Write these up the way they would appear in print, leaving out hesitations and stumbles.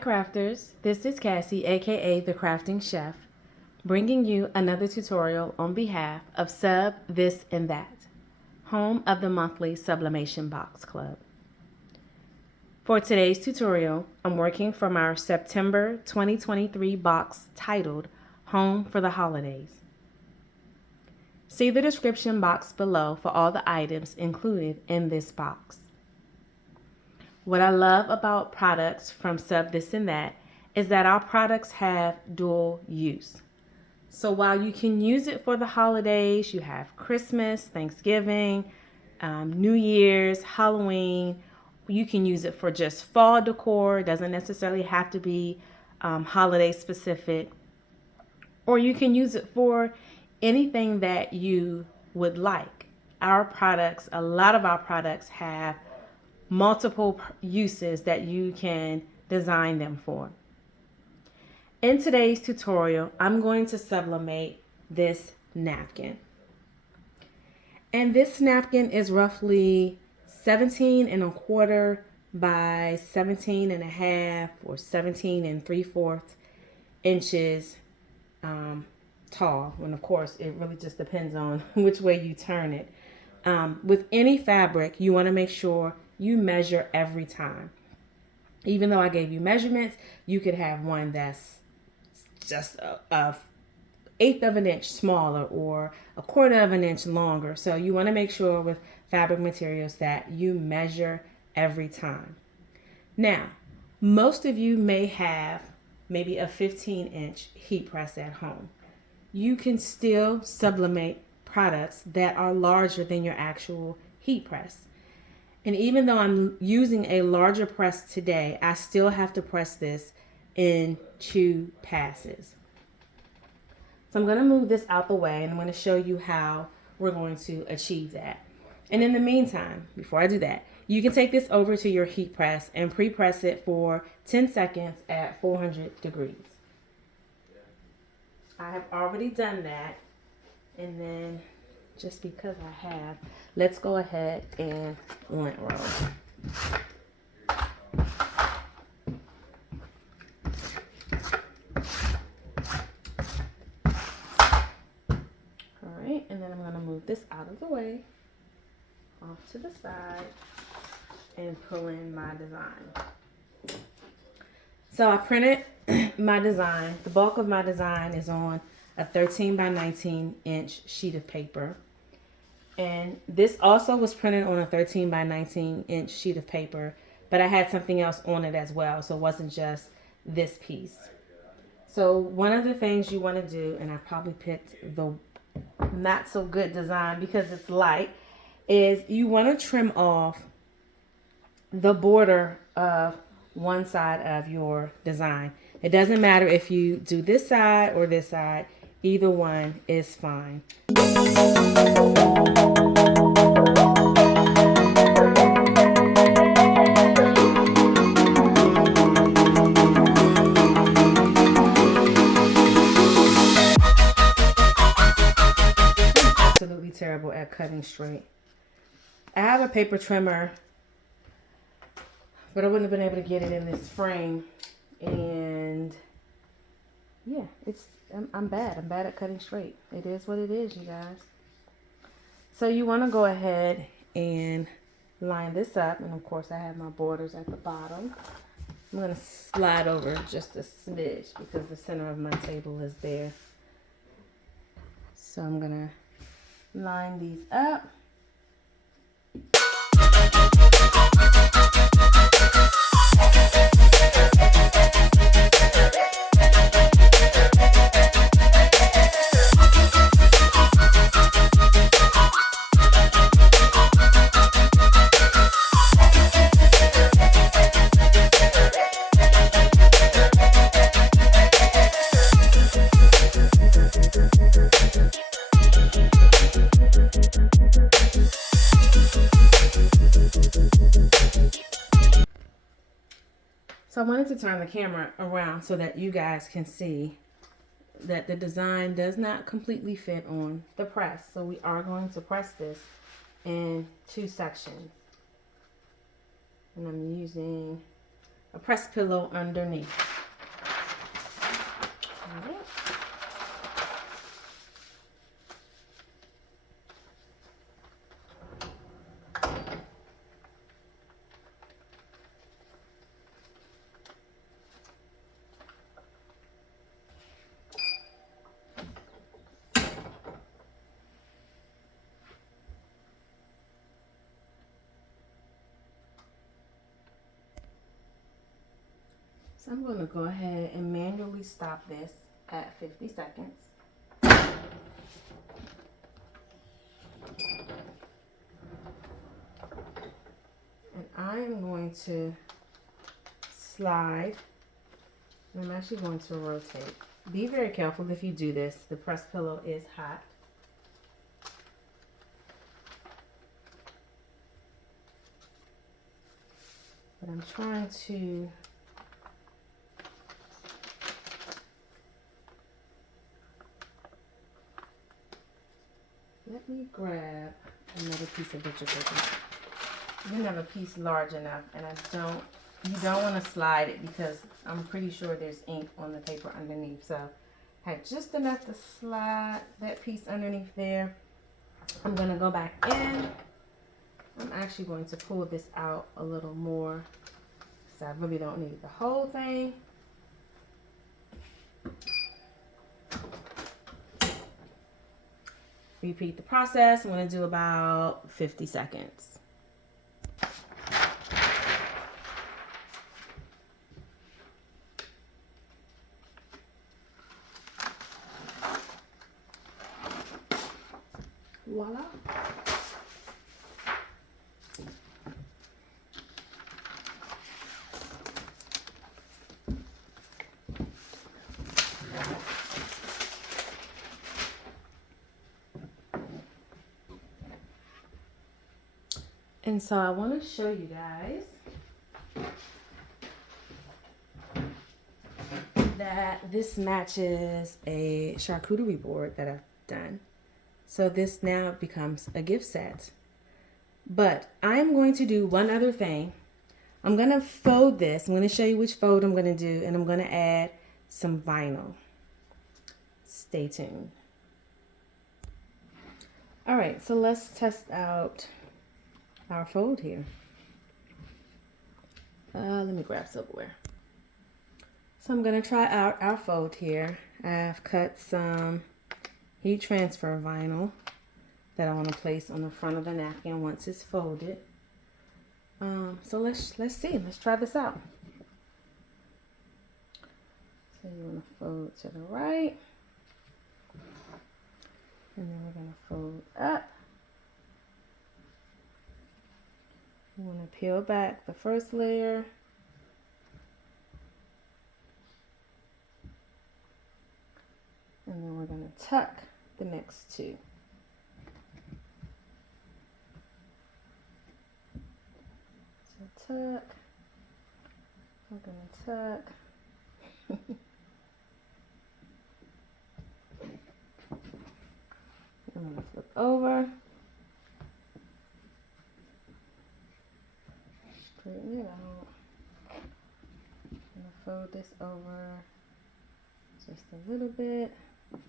crafters, this is Cassie, aka the Crafting Chef, bringing you another tutorial on behalf of Sub This and That, home of the monthly Sublimation Box Club. For today's tutorial, I'm working from our September 2023 box titled Home for the Holidays. See the description box below for all the items included in this box. What I love about products from Sub This and That is that our products have dual use. So while you can use it for the holidays, you have Christmas, Thanksgiving, New Year's, Halloween. You can use it for just fall decor. It doesn't necessarily have to be holiday specific. Or you can use it for anything that you would like. Our products, a lot of our products have multiple uses that you can design them for. In today's tutorial, I'm going to sublimate this napkin. And this napkin is roughly 17¼ by 17½ or 17¾ inches tall. And of course, it really just depends on which way you turn it. With any fabric, you want to make sure you measure every time. Even though I gave you measurements, you could have one that's just a 1/8 of an inch smaller or 1/4 of an inch longer. So you want to make sure with fabric materials that you measure every time. Now, most of you may have maybe a 15-inch heat press at home. You can still sublimate products that are larger than your actual heat press. And even though I'm using a larger press today, I still have to press this in 2 passes. So I'm going to move this out the way and I'm going to show you how we're going to achieve that. And in the meantime, before I do that, you can take this over to your heat press and pre-press it for 10 seconds at 400 degrees. I have already done that. And then just because I have, let's go ahead and lint roll. All right, and then I'm going to move this out of the way, off to the side, and pull in my design. So I printed my design. The bulk of my design is on a 13 by 19 inch sheet of paper. And this also was printed on a 13 by 19 inch sheet of paper, but I had something else on it as well. So it wasn't just this piece. So one of the things you want to do, and I probably picked the not so good design because it's light, is you want to trim off the border of one side of your design. It doesn't matter if you do this side or this side. Either one is fine. Absolutely terrible at cutting straight. I have a paper trimmer, but I wouldn't have been able to get it in this frame. And yeah, I'm bad. I'm bad at cutting straight. It is what it is, you guys. So you want to go ahead and line this up. And of course, I have my borders at the bottom. I'm going to slide over just a smidge because the center of my table is there. So I'm going to line these up. So I wanted to turn the camera around so that you guys can see that the design does not completely fit on the press. So we are going to press this in 2 sections. And I'm using a press pillow underneath. All right. So I'm going to go ahead and manually stop this at 50 seconds. And I am going to slide, and I'm actually going to rotate. Be very careful if you do this. The press pillow is hot. But I'm trying to let me grab another piece of butcher paper. You didn't have a piece large enough, and you don't want to slide it because I'm pretty sure there's ink on the paper underneath. So I had just enough to slide that piece underneath there. I'm going to go back in. I'm actually going to pull this out a little more because I really don't need the whole thing. Repeat the process. I'm going to do about 50 seconds. Voila. And so I want to show you guys that this matches a charcuterie board that I've done. So this now becomes a gift set. But I'm going to do one other thing. I'm going to fold this. I'm going to show you which fold I'm going to do, and I'm going to add some vinyl. Stay tuned. All right, so let's test out our fold here. Let me grab silverware. So I'm going to try out our fold here. I've cut some heat transfer vinyl that I want to place on the front of the napkin once it's folded. So let's see. Let's try this out. So you want to fold to the right, and then we're going to fold up. You want to peel back the first layer. And then we're going to tuck the next two. So tuck. We're going to tuck. I'm going to flip over. Straighten it out. I'm going to fold this over just a little bit. And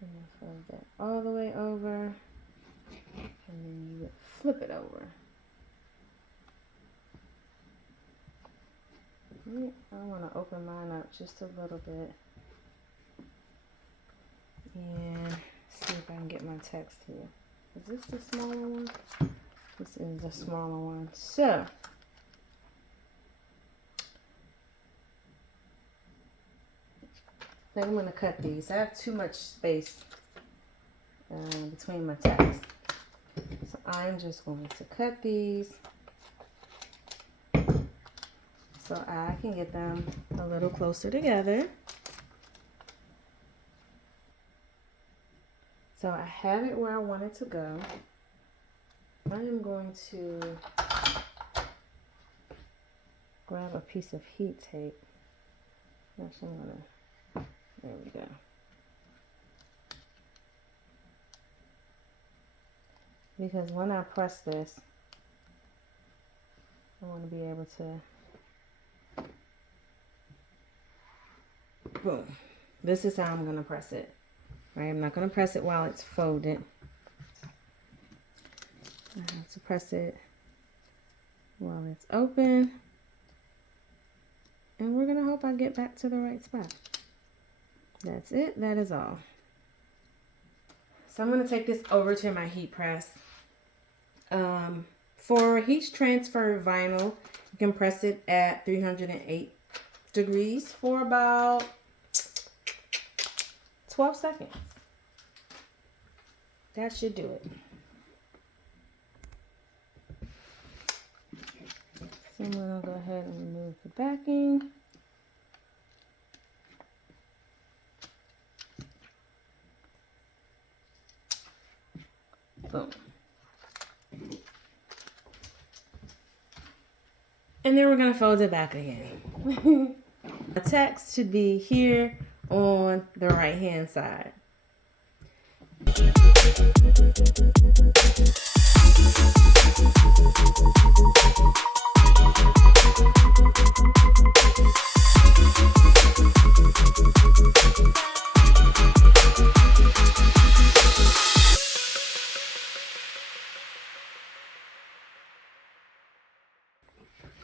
then fold that all the way over. And then you would flip it over. I want to open mine up just a little bit. And see if I can get my text here. Is this the smaller one? This is the smaller one. So I think I'm going to cut these. I have too much space between my text. So I'm just going to cut these so I can get them a little closer together. So I have it where I want it to go. I am going to grab a piece of heat tape. Actually, I'm gonna, there we go. Because when I press this, I want to be able to Boom. This is how I'm going to press it. All right, I'm not going to press it while it's folded. I have to press it while it's open. And we're going to hope I get back to the right spot. That's it. That is all. So I'm going to take this over to my heat press. For heat transfer vinyl, you can press it at 308 degrees for about 12 seconds. That should do it. So I'm going to go ahead and remove the backing. Boom. And then we're going to fold it back again. The text should be here on the right hand side.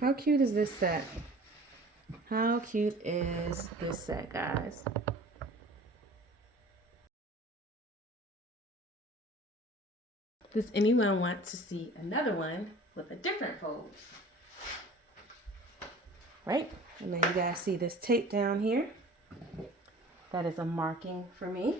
How cute is this set? How cute is this set, guys? Does anyone want to see another one with a different fold? Right? And then you guys see this tape down here. That is a marking for me.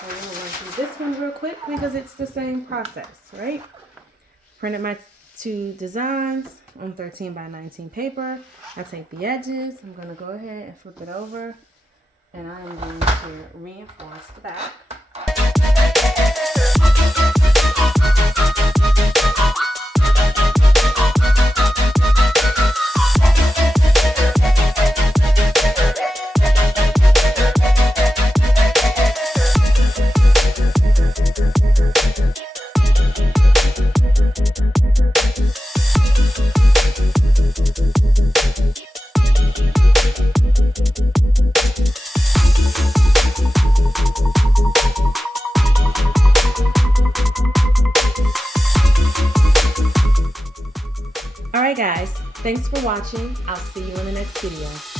So I'm going to run through this one real quick because it's the same process, right? Printed my 2 designs on 13 by 19 paper. I take the edges. I'm going to go ahead and flip it over. And I'm going to reinforce the back. Alright guys, thanks for watching. I'll see you in the next video.